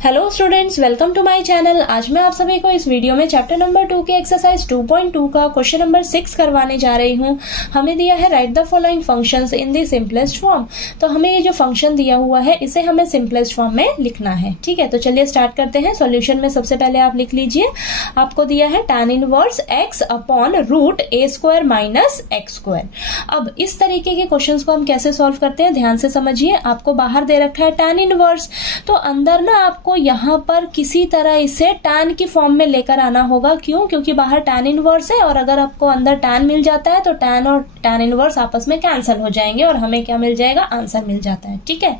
Hello students, welcome to my channel. आज मैं आप सभी को इस वीडियो में चैप्टर नंबर 2 के एक्सरसाइज 2.2 का क्वेश्चन नंबर 6 करवाने जा रही हूँ। हमें दिया है right the following functions in the simplest form. तो हमें ये जो फंक्शन दिया हुआ है इसे हमें सिंपलेस्ट फॉर्म में लिखना है। ठीक है, तो चलिए स्टार्ट करते हैं। सॉल्यूशन में सबसे पहले आप लिख लीजिए, आपको दिया है tan inverse x upon root a square minus x square. अब इस तरीके के क्वेश्चन को हम कैसे सॉल्व करते हैं, ध्यान से समझिए। आपको बाहर दे रखा है tan इनवर्स, तो अंदर ना आपको यहाँ पर किसी तरह इसे tan की फॉर्म में लेकर आना होगा। क्यों? क्योंकि बाहर tan इनवर्स है और अगर आपको अंदर tan मिल जाता है तो tan और tan इनवर्स आपस में कैंसिल हो जाएंगे और हमें क्या मिल जाएगा, आंसर मिल जाता है। ठीक है,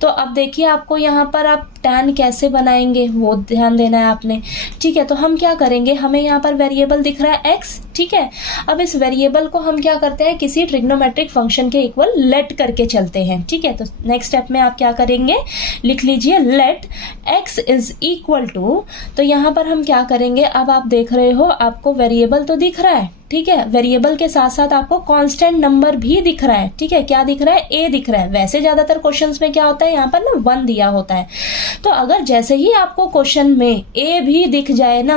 तो अब देखिए आपको यहाँ पर आप tan कैसे बनाएंगे वो ध्यान देना है आपने। ठीक है, तो हम क्या करेंगे, हमें यहाँ पर वेरिएबल दिख रहा है x। ठीक है, अब इस वेरिएबल को हम क्या करते हैं, किसी ट्रिग्नोमेट्रिक फंक्शन के इक्वल लेट करके चलते हैं। ठीक है, तो नेक्स्ट स्टेप में आप क्या करेंगे, लिख लीजिए let x is equal to, तो यहाँ पर हम क्या करेंगे, अब आप देख रहे हो आपको वेरिएबल तो दिख रहा है। ठीक है, वेरिएबल के साथ साथ आपको कांस्टेंट नंबर भी दिख रहा है। ठीक है, क्या दिख रहा है, a दिख रहा है। वैसे ज्यादातर क्वेश्चंस में क्या होता है, यहाँ पर ना 1 दिया होता है। तो अगर जैसे ही आपको क्वेश्चन में a भी दिख जाए ना,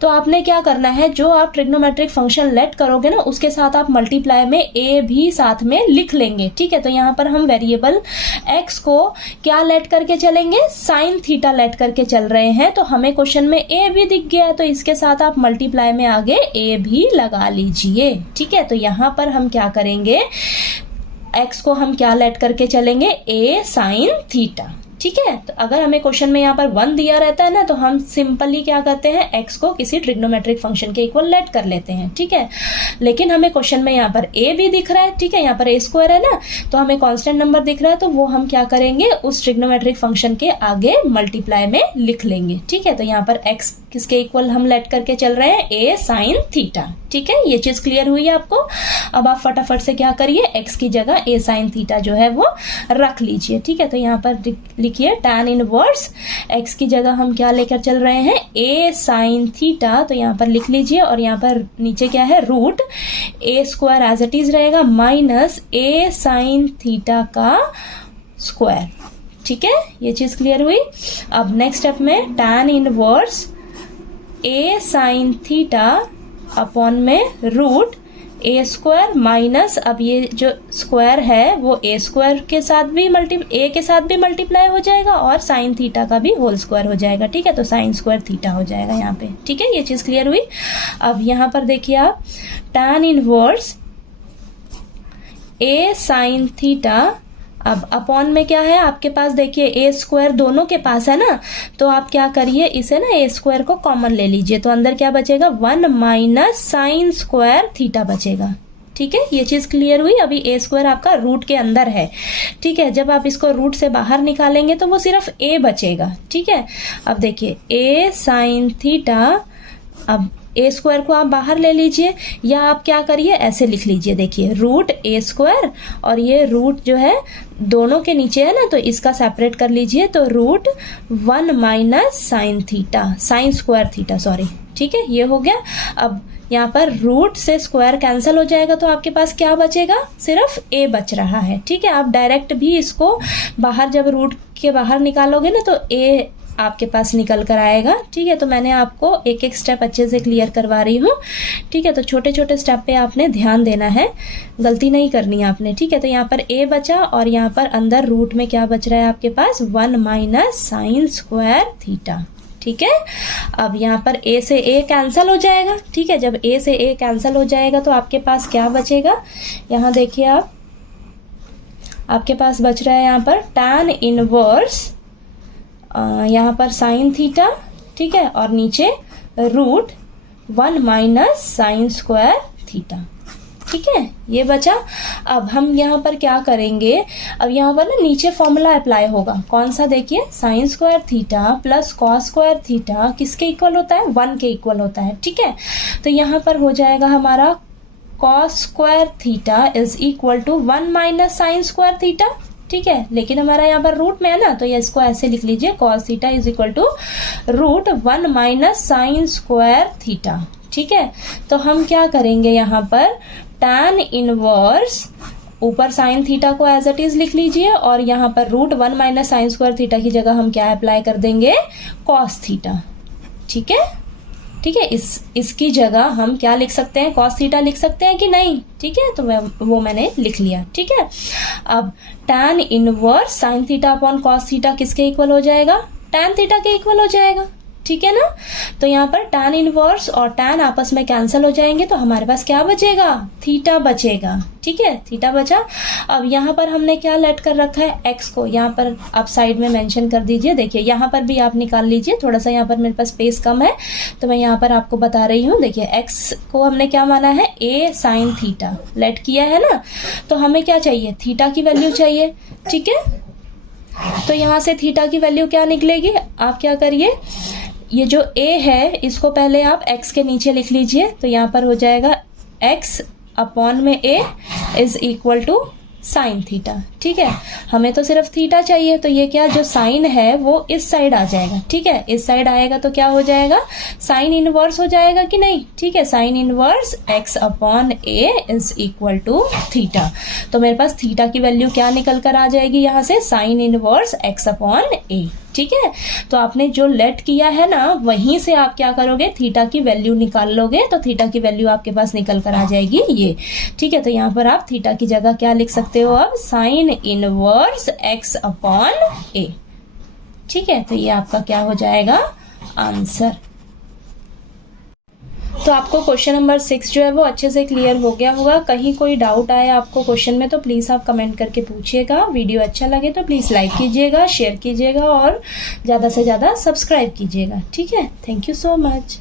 तो आपने क्या करना है, जो आप ट्रिग्नोमेट्रिक फंक्शन लेट करोगे ना उसके साथ आप मल्टीप्लाई में a भी साथ में लिख लेंगे। ठीक है, तो यहाँ पर हम वेरिएबल x को क्या लेट करके चलेंगे, साइन थीटा लेट करके चल रहे हैं। तो हमें क्वेश्चन में a भी दिख गया है, तो इसके साथ आप मल्टीप्लाई में आगे a भी लगा लीजिए। ठीक है, तो यहां पर हम क्या करेंगे, x को हम क्या लेट करके चलेंगे, a साइन थीटा। ठीक है, तो अगर हमें क्वेश्चन में यहाँ पर 1 दिया रहता है ना, तो हम सिंपली क्या करते हैं, x को किसी ट्रिग्नोमेट्रिक फंक्शन के इक्वल लेट कर लेते हैं। ठीक है, लेकिन हमें क्वेश्चन में यहाँ पर a भी दिख रहा है। ठीक है, यहाँ पर a स्क्वायर है ना, तो हमें कांस्टेंट नंबर दिख रहा है, तो वो हम क्या करेंगे, उस ट्रिग्नोमेट्रिक फंक्शन के आगे मल्टीप्लाई में लिख लेंगे। ठीक है, तो यहाँ पर x किसके इक्वल हम लेट करके चल रहे हैं, a साइन थीटा। ठीक है, ये चीज क्लियर हुई है आपको। अब आप फटाफट से क्या करिए, x की जगह a साइन थीटा जो है वो रख लीजिए। ठीक है, तो यहाँ पर लिखिए tan इनवर्स x की जगह हम क्या लेकर चल रहे हैं, a साइन थीटा। तो यहाँ पर लिख लीजिए और यहाँ पर नीचे क्या है, root a square as it is रहेगा माइनस a साइन थीटा का स्क्वायर। ठीक है, ये चीज क्लियर हुई। अब नेक्स्ट स्टेप में tan inverse a sine theta upon में रूट a स्क्वायर माइनस, अब ये जो स्क्वायर है वो a स्क्वायर के साथ भी a के साथ भी मल्टीप्लाई हो जाएगा और साइन थीटा का भी होल स्क्वायर हो जाएगा। ठीक है, तो साइन स्क्वायर थीटा हो जाएगा यहाँ पे। ठीक है, ये चीज क्लियर हुई। अब यहाँ पर देखिए आप tan inverse a sine theta, अब अपॉन में क्या है आपके पास, देखिए a स्क्वायर दोनों के पास है ना, तो आप क्या करिए, इसे ना a स्क्वायर को कॉमन ले लीजिए, तो अंदर क्या बचेगा, 1 माइनस साइन स्क्वायर थीटा बचेगा। ठीक है, ये चीज क्लियर हुई। अभी a स्क्वायर आपका रूट के अंदर है। ठीक है, जब आप इसको रूट से बाहर निकालेंगे तो वो सिर्फ a बचेगा। ठीक है, अब देखिए a साइन थीटा, अब a स्क्वायर को आप बाहर ले लीजिए या आप क्या करिए, ऐसे लिख लीजिए, देखिए रूट a स्क्वायर और ये रूट जो है दोनों के नीचे है ना, तो इसका सेपरेट कर लीजिए, तो root 1 minus sine theta, sine square theta sorry. ठीक है, ये हो गया। अब यहाँ पर रूट से स्क्वायर कैंसिल हो जाएगा, तो आपके पास क्या बचेगा, सिर्फ a बच रहा है। ठीक है, आप डायरेक्ट भी इसको बाहर जब रूट के बाहर निकालोगे ना, तो a आपके पास निकल कर आएगा। ठीक है, तो मैंने आपको एक एक स्टेप अच्छे से क्लियर करवा रही हूँ। ठीक है, तो छोटे छोटे स्टेप पे आपने ध्यान देना है, गलती नहीं करनी है आपने। ठीक है, तो यहाँ पर a बचा और यहाँ पर अंदर रूट में क्या बच रहा है आपके पास, 1 माइनस साइन स्क्वायर थीटा। ठीक है, अब यहाँ पर a से a कैंसिल हो जाएगा। ठीक है, जब a से a कैंसिल हो जाएगा तो आपके पास क्या बचेगा, यहाँ देखिए आप, आपके पास बच रहा है यहाँ पर tan इनवर्स, यहाँ पर साइन थीटा। ठीक है, और नीचे root 1 minus sine square theta. ठीक है, ये बचा। अब हम यहाँ पर क्या करेंगे, अब यहाँ पर ना नीचे फॉर्मूला अप्लाई होगा, कौन सा, देखिए sign square theta plus cos square theta किसके इक्वल होता है, 1 के इक्वल होता है। ठीक है, तो यहाँ पर हो जाएगा हमारा cos square theta is equal to 1 minus sine square theta. ठीक है, लेकिन हमारा यहाँ पर रूट में है ना, तो ये इसको ऐसे लिख लीजिए, cos theta is equal to root 1 minus sine square theta. ठीक है, तो हम क्या करेंगे, यहाँ पर tan इनवर्स ऊपर साइन थीटा को एज इट इज लिख लीजिए और यहाँ पर √1 माइनस साइन स्क्वायर थीटा की जगह हम क्या अप्लाई कर देंगे, कॉस थीटा। ठीक है, ठीक है, इसकी जगह हम क्या लिख सकते हैं, कॉस थीटा लिख सकते हैं कि नहीं। ठीक है, तो वो मैंने लिख लिया। ठीक है, अब tan inverse sine theta upon cos theta किसके इक्वल हो जाएगा, tan थीटा के इक्वल हो जाएगा। ठीक है ना, तो यहाँ पर tan इनवर्स और tan आपस में कैंसिल हो जाएंगे, तो हमारे पास क्या बचेगा, थीटा बचेगा। ठीक है, थीटा बचा। अब यहाँ पर हमने क्या लेट कर रखा है, x को यहाँ पर आप साइड में मेंशन कर दीजिए। देखिए यहाँ पर भी आप निकाल लीजिए, थोड़ा सा यहाँ पर मेरे पास स्पेस कम है तो मैं यहाँ पर आपको बता रही हूँ। देखिए x को हमने क्या माना है, a साइन थीटा लेट किया है ना, तो हमें क्या चाहिए, थीटा की वैल्यू चाहिए। ठीक है, तो यहाँ से थीटा की वैल्यू क्या निकलेगी, आप क्या करिए, ये जो a है इसको पहले आप x के नीचे लिख लीजिए, तो यहाँ पर हो जाएगा x अपॉन में a is equal to sine theta. ठीक है, हमें तो सिर्फ थीटा चाहिए, तो ये क्या, जो साइन है वो इस साइड आ जाएगा। ठीक है, इस साइड आएगा तो क्या हो जाएगा, साइन इनवर्स हो जाएगा कि नहीं। ठीक है, sine inverse x upon a is equal to theta. तो मेरे पास थीटा की वैल्यू क्या निकल कर आ जाएगी यहाँ से, sign inverse x upon a। ठीक है, तो आपने जो लेट किया है ना, वहीं से आप क्या करोगे, थीटा की वैल्यू निकाल लोगे, तो थीटा की वैल्यू आपके पास निकल कर आ जाएगी ये। ठीक है, तो यहाँ पर आप थीटा की जगह क्या लिख सकते हो, अब sign inverse x upon a। ठीक है, तो ये आपका क्या हो जाएगा, आंसर। तो आपको क्वेश्चन नंबर 6 जो है वो अच्छे से क्लियर हो गया होगा। कहीं कोई डाउट आए आपको क्वेश्चन में तो प्लीज़ आप कमेंट करके पूछिएगा। वीडियो अच्छा लगे तो प्लीज़ लाइक कीजिएगा, शेयर कीजिएगा और ज़्यादा से ज़्यादा सब्सक्राइब कीजिएगा। ठीक है, थैंक यू सो मच।